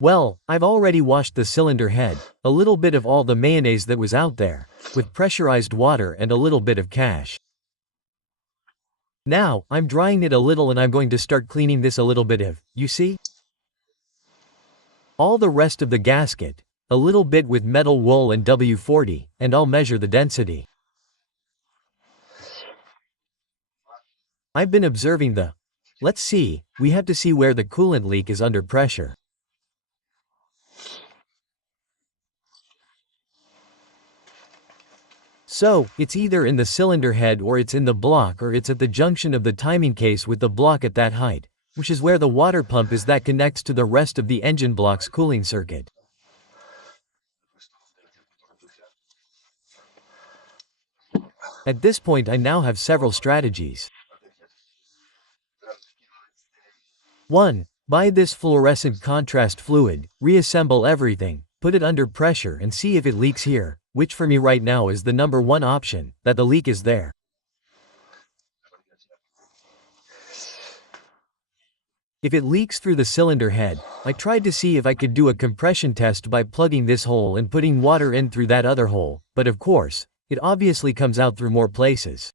Well, I've already washed the cylinder head, a little bit of all the mayonnaise that was out there, with pressurized water and a little bit of cash. Now, I'm drying it a little and I'm going to start cleaning this a little bit of, you see? All the rest of the gasket, a little bit with metal wool and W40, and I'll measure the density. I've been observing let's see, we have to see where the coolant leak is under pressure. So, it's either in the cylinder head or it's in the block or it's at the junction of the timing case with the block at that height, which is where the water pump is that connects to the rest of the engine block's cooling circuit. At this point I now have several strategies. 1. Buy this fluorescent contrast fluid, reassemble everything, put it under pressure and see if it leaks here, which for me right now is the number one option, that the leak is there. If it leaks through the cylinder head, I tried to see if I could do a compression test by plugging this hole and putting water in through that other hole, but of course, it obviously comes out through more places.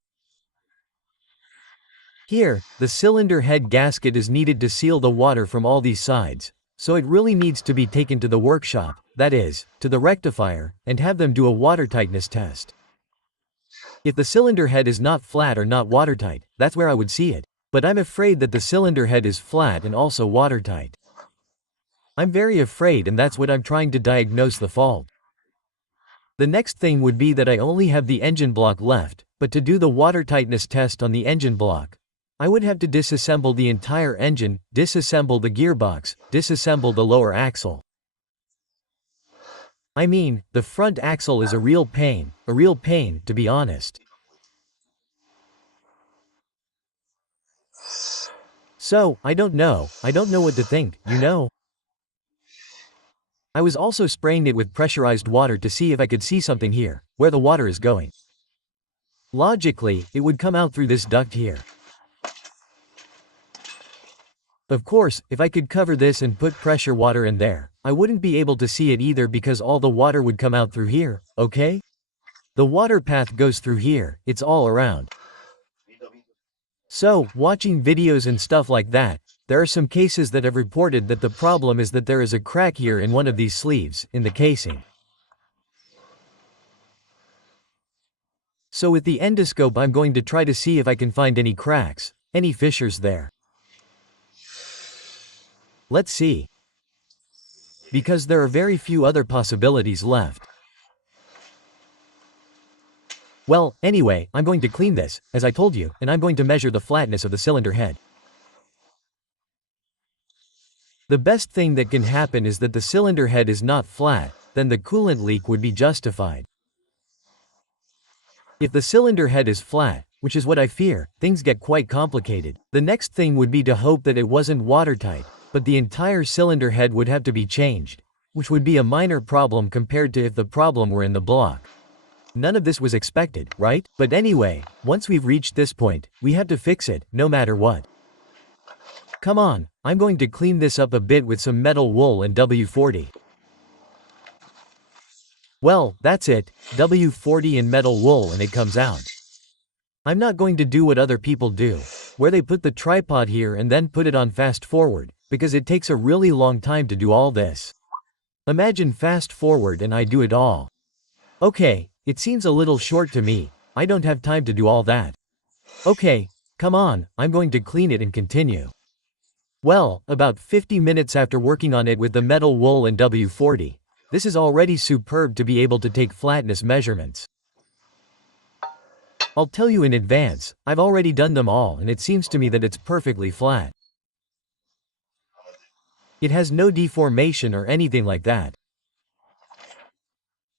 Here, the cylinder head gasket is needed to seal the water from all these sides, so it really needs to be taken to the workshop, that is, to the rectifier, and have them do a water tightness test. If the cylinder head is not flat or not watertight, that's where I would see it, but I'm afraid that the cylinder head is flat and also watertight. I'm very afraid and that's what I'm trying to diagnose the fault. The next thing would be that I only have the engine block left, but to do the water tightness test on the engine block, I would have to disassemble the entire engine, disassemble the gearbox, disassemble the lower axle. I mean, the front axle is a real pain, to be honest. So, I don't know what to think, you know? I was also spraying it with pressurized water to see if I could see something here, where the water is going. Logically, it would come out through this duct here. Of course, if I could cover this and put pressure water in there, I wouldn't be able to see it either because all the water would come out through here, okay? The water path goes through here, it's all around. So, watching videos and stuff like that, there are some cases that have reported that the problem is that there is a crack here in one of these sleeves, in the casing. So with the endoscope I'm going to try to see if I can find any cracks, any fissures there. Let's see. Because there are very few other possibilities left. Well, anyway, I'm going to clean this, as I told you, and I'm going to measure the flatness of the cylinder head. The best thing that can happen is that the cylinder head is not flat, then the coolant leak would be justified. If the cylinder head is flat, which is what I fear, things get quite complicated. The next thing would be to hope that it wasn't watertight, but the entire cylinder head would have to be changed, which would be a minor problem compared to if the problem were in the block. None of this was expected, right? But anyway, once we've reached this point, we have to fix it, no matter what. Come on, I'm going to clean this up a bit with some metal wool and W40. Well, that's it, W40 and metal wool and it comes out. I'm not going to do what other people do, where they put the tripod here and then put it on fast forward, because it takes a really long time to do all this. Imagine fast forward and I do it all. Okay, it seems a little short to me, I don't have time to do all that. Okay, come on, I'm going to clean it and continue. Well, about 50 minutes after working on it with the metal wool and W40, this is already superb to be able to take flatness measurements. I'll tell you in advance, I've already done them all and it seems to me that it's perfectly flat. It has no deformation or anything like that.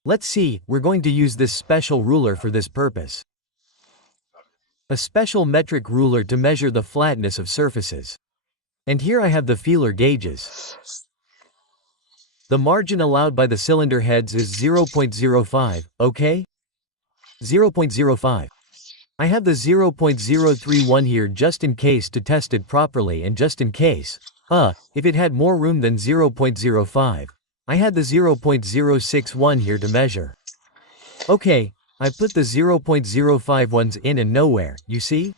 Let's see, we're going to use this special ruler for this purpose. A special metric ruler to measure the flatness of surfaces. And here I have the feeler gauges. The margin allowed by the cylinder heads is 0.05, okay? 0.05. I have the 0.031 here just in case to test it properly and just in case, If it had more room than 0.05. I had the 0.061 here to measure. Okay, I put the 0.05 ones in and nowhere, you see?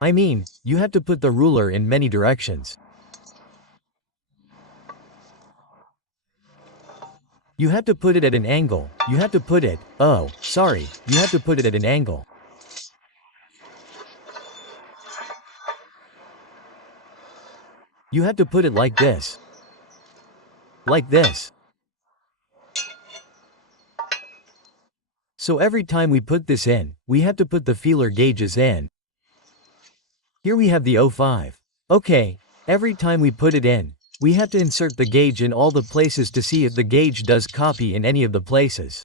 I mean, you have to put the ruler in many directions. You have to put it at an angle, you have to put it, you have to put it at an angle. You have to put it like this. Like this. So every time we put this in, we have to put the feeler gauges in. Here we have the 05. Okay, every time we put it in, we have to insert the gauge in all the places to see if the gauge does copy in any of the places.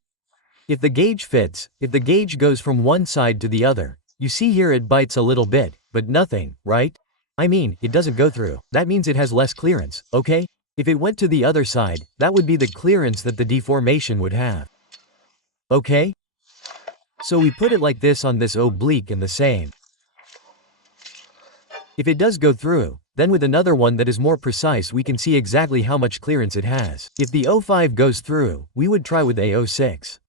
If the gauge fits, if the gauge goes from one side to the other, you see here it bites a little bit, but nothing, right? I mean, it doesn't go through. That means it has less clearance, okay? If it went to the other side, that would be the clearance that the deformation would have. Okay? So we put it like this on this oblique and the same. If it does go through, then with another one that is more precise we can see exactly how much clearance it has. If the 05 goes through, we would try with a 06.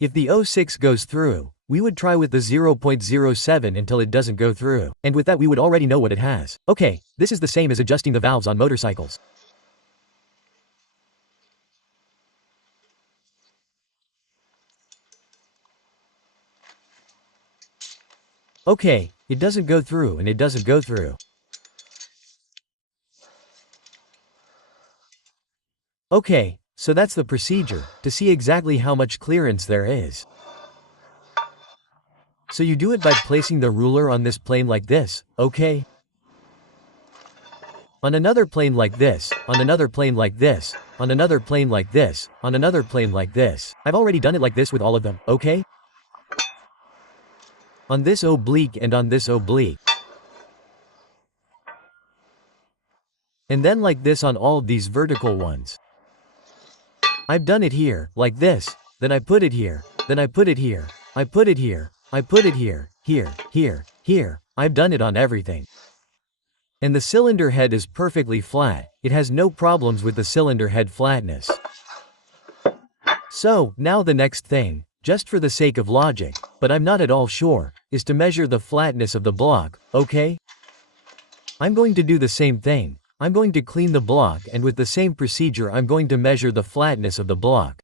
If the 06 goes through, we would try with the 0.07 until it doesn't go through. And with that we would already know what it has. Okay, this is the same as adjusting the valves on motorcycles. Okay, it doesn't go through and it doesn't go through. Okay, so that's the procedure, to see exactly how much clearance there is. So you do it by placing the ruler on this plane like this, okay? On another plane like this, on another plane like this, on another plane like this, on another plane like this. I've already done it like this with all of them, okay? On this oblique and on this oblique. And then like this on all of these vertical ones. I've done it here, like this, then I put it here, then I put it here, I put it here, I put it here, here, here, here. I've done it on everything. And the cylinder head is perfectly flat, it has no problems with the cylinder head flatness. So, now the next thing, just for the sake of logic, but I'm not at all sure, is to measure the flatness of the block, okay? I'm going to do the same thing. I'm going to clean the block and with the same procedure I'm going to measure the flatness of the block.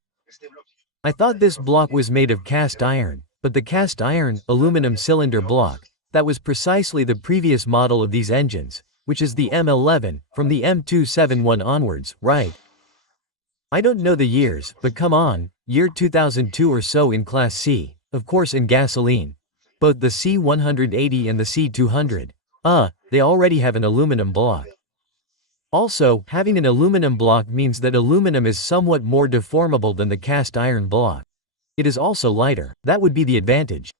I thought this block was made of cast iron, but the cast iron, aluminum cylinder block, that was precisely the previous model of these engines, which is the M11, from the M271 onwards, right? I don't know the years, but come on, year 2002 or so in Class C, of course in gasoline. Both the C180 and the C200. They already have an aluminum block. Also, having an aluminum block means that aluminum is somewhat more deformable than the cast iron block. It is also lighter. That would be the advantage.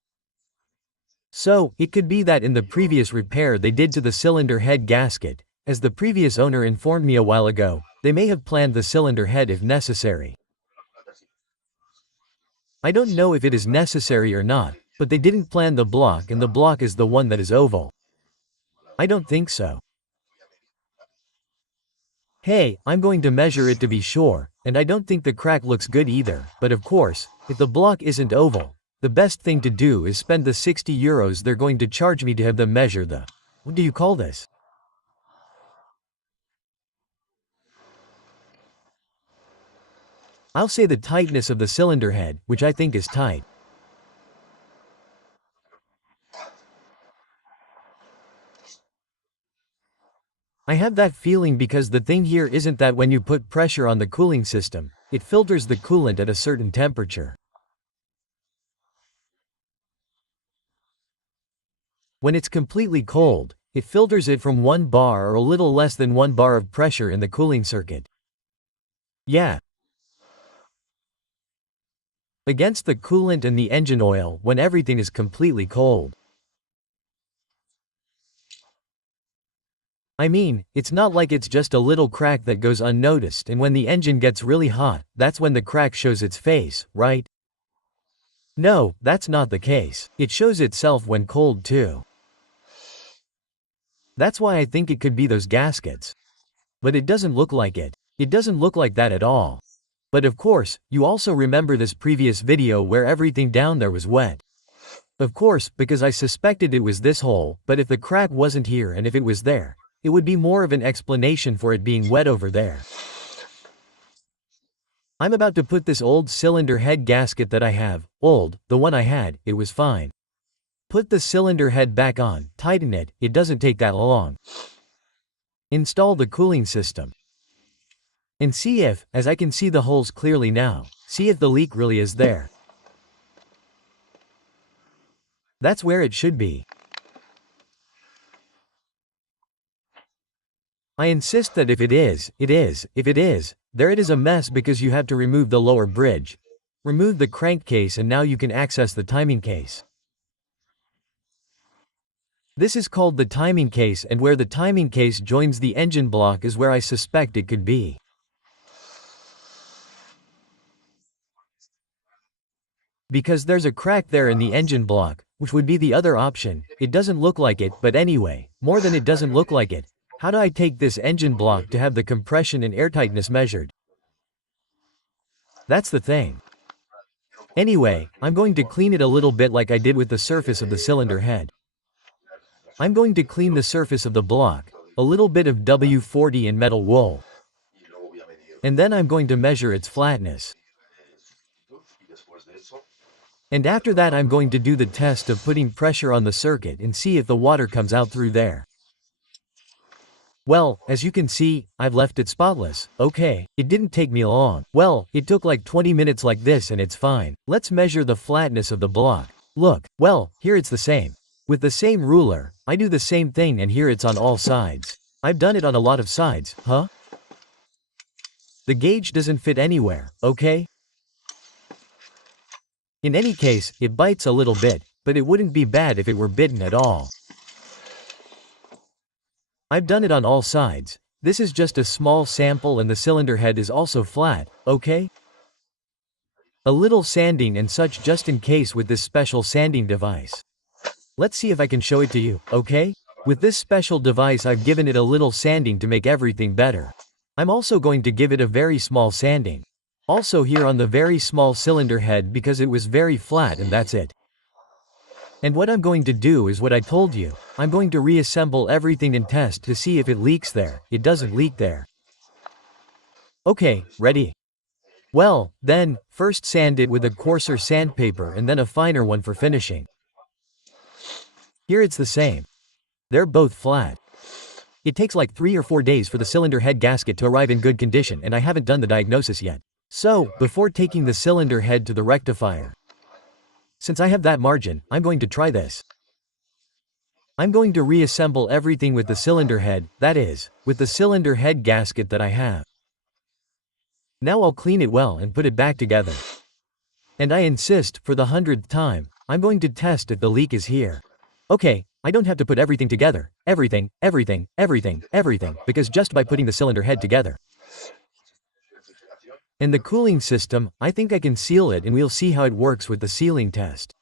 So, it could be that in the previous repair they did to the cylinder head gasket, as the previous owner informed me a while ago, they may have planned the cylinder head if necessary. I don't know if it is necessary or not, but they didn't plan the block and the block is the one that is oval. I don't think so. Hey, I'm going to measure it to be sure, and I don't think the crack looks good either, but of course, if the block isn't oval, the best thing to do is spend the 60 euros they're going to charge me to have them measure the, what do you call this? I'll say the tightness of the cylinder head, which I think is tight. I have that feeling because the thing here isn't that when you put pressure on the cooling system, it filters the coolant at a certain temperature. When it's completely cold, it filters it from 1 bar or a little less than 1 bar of pressure in the cooling circuit. Yeah. Against the coolant and the engine oil when everything is completely cold. I mean, it's not like it's just a little crack that goes unnoticed and when the engine gets really hot, that's when the crack shows its face, right? No, that's not the case. It shows itself when cold too. That's why I think it could be those gaskets. But it doesn't look like it. It doesn't look like that at all. But of course, you also remember this previous video where everything down there was wet. Of course, because I suspected it was this hole, but if the crack wasn't here and if it was there, it would be more of an explanation for it being wet over there. I'm about to put this old cylinder head gasket that I have, the one I had, it was fine. Put the cylinder head back on, tighten it, it doesn't take that long. Install the cooling system. And see if, as I can see the holes clearly now, see if the leak really is there. That's where it should be. I insist that if it is, it is, if it is, there it is a mess because you have to remove the lower bridge. Remove the crankcase and now you can access the timing case. This is called the timing case, and where the timing case joins the engine block is where I suspect it could be. Because there's a crack there in the engine block, which would be the other option. It doesn't look like it, but anyway, more than it doesn't look like it. How do I take this engine block to have the compression and airtightness measured? That's the thing. Anyway, I'm going to clean it a little bit like I did with the surface of the cylinder head. I'm going to clean the surface of the block, a little bit of W40 and metal wool. And then I'm going to measure its flatness. And after that I'm going to do the test of putting pressure on the circuit and see if the water comes out through there. Well, as you can see, I've left it spotless. Okay, it didn't take me long. Well, it took like 20 minutes like this and it's fine. Let's measure the flatness of the block. Look, well, here it's the same. With the same ruler, I do the same thing and here it's on all sides. I've done it on a lot of sides, huh? The gauge doesn't fit anywhere, okay? In any case, it bites a little bit, but it wouldn't be bad if it were bitten at all. I've done it on all sides. This is just a small sample and the cylinder head is also flat, okay? A little sanding and such just in case with this special sanding device. Let's see if I can show it to you, okay? With this special device I've given it a little sanding to make everything better. I'm also going to give it a very small sanding. Also here on the very small cylinder head because it was very flat and that's it. And what I'm going to do is what I told you. I'm going to reassemble everything and test to see if it leaks there. It doesn't leak there. Okay, ready? Well, then, first sand it with a coarser sandpaper and then a finer one for finishing. Here it's the same. They're both flat. It takes like 3 or 4 days for the cylinder head gasket to arrive in good condition and I haven't done the diagnosis yet. So, before taking the cylinder head to the rectifier, since I have that margin, I'm going to try this. I'm going to reassemble everything with the cylinder head, that is, with the cylinder head gasket that I have. Now I'll clean it well and put it back together. And I insist, for the 100th time, I'm going to test if the leak is here. Okay, I don't have to put everything together, everything, because just by putting the cylinder head together. And the cooling system, I think I can seal it and we'll see how it works with the sealing test.